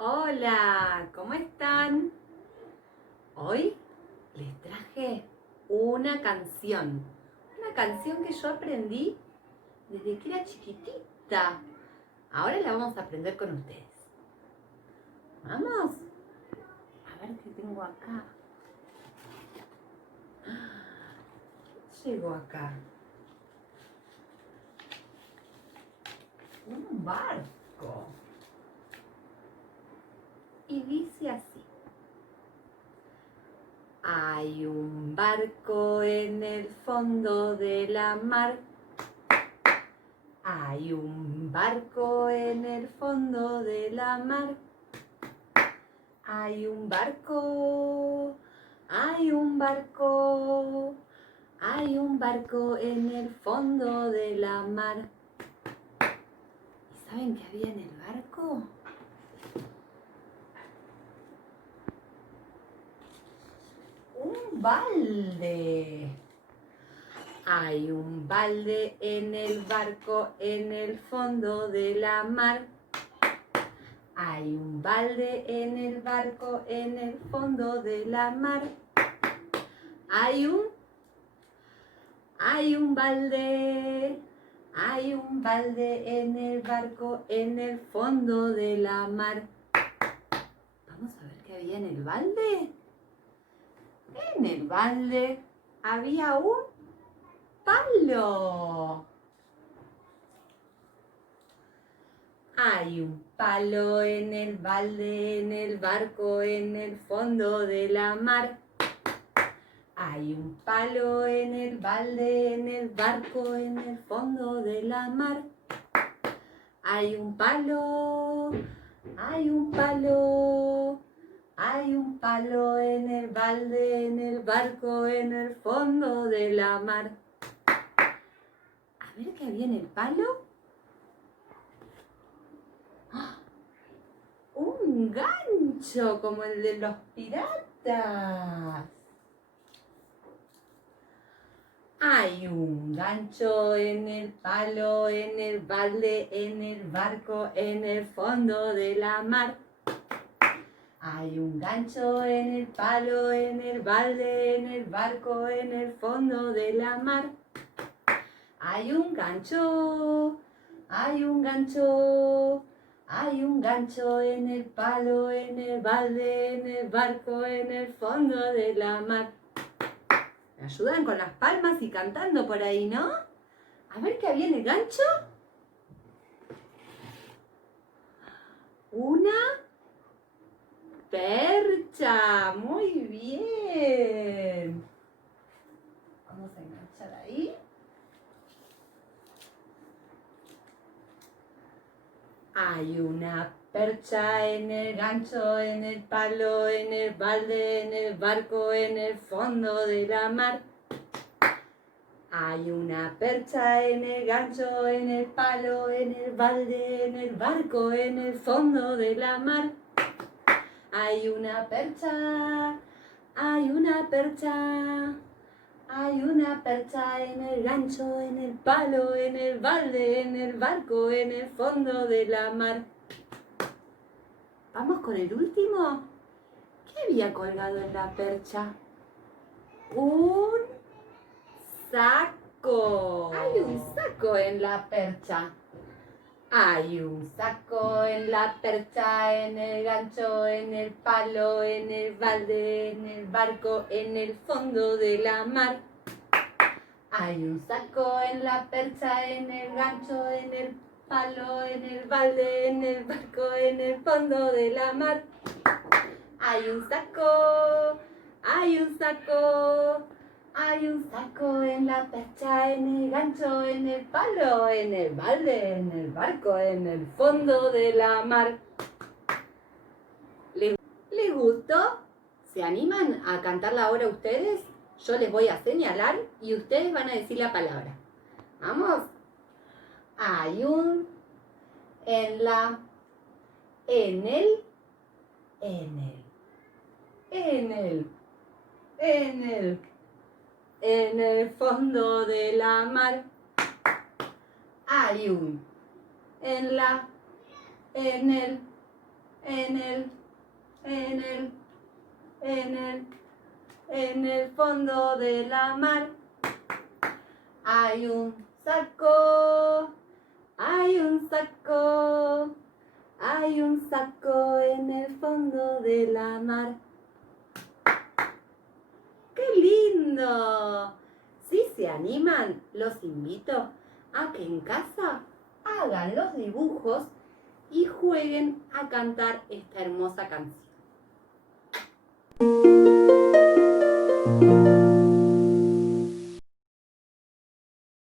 Hola, ¿cómo están? Hoy les traje una canción que yo aprendí desde que era chiquitita. Ahora la vamos a aprender con ustedes. ¿Vamos? A ver qué tengo acá. ¿Qué llegó acá? Un barco. Y dice así. Hay un barco en el fondo de la mar. Hay un barco en el fondo de la mar. Hay un barco, hay un barco, hay un barco en el fondo de la mar. ¿Y saben qué había en el barco? Un balde. Hay un balde en el barco en el fondo de la mar. Hay un balde en el barco en el fondo de la mar. Hay un balde. Hay un balde en el barco en el fondo de la mar. Vamos a ver qué había en el balde. En el balde había un palo. Hay un palo en el balde, en el barco, en el fondo de la mar. Hay un palo en el balde, en el barco, en el fondo de la mar. Hay un palo, hay un palo, hay un palo en el balde, en el barco, en el fondo de la mar. A ver qué había en el palo. Un gancho como el de los piratas. Hay un gancho en el palo, en el balde, en el barco, en el fondo de la mar. Hay un gancho en el palo, en el balde, en el barco, en el fondo de la mar. Hay un gancho, hay un gancho, hay un gancho en el palo, en el balde, en el barco, en el fondo de la mar. ¿Me ayudan con las palmas y cantando por ahí, no? A ver qué había en el gancho. Una percha. Muy bien. Vamos a enganchar ahí. Hay una percha en el gancho, en el palo, en el balde, en el barco, en el fondo de la mar. Hay una percha en el gancho, en el palo, en el balde, en el barco, en el fondo de la mar. Hay una percha, hay una percha. Hay una percha en el gancho, en el palo, en el balde, en el barco, en el fondo de la mar. Vamos con el último. ¿Qué había colgado en la percha? Un saco. Hay un saco en la percha. Hay un saco en la percha, en el gancho, en el palo, en el balde, en el barco, en el fondo de la mar. Hay un saco en la percha, en el gancho, en el palo, en el balde, en el barco, en el fondo de la mar. Hay un saco, hay un saco, hay un saco en la percha, en el gancho, en el palo, en el balde, en el barco, en el fondo de la mar. ¿Les gustó? ¿Se animan a cantarla ahora ustedes? Yo les voy a señalar y ustedes van a decir la palabra. ¿Vamos? Hay un, en la, en el, en el, en el, en el fondo de la mar. Hay un, en la, en el, en el fondo de la mar. Hay un saco, hay un saco, hay un saco en el fondo de la mar. ¡Qué lindo! Si se animan, los invito a que en casa hagan los dibujos y jueguen a cantar esta hermosa canción.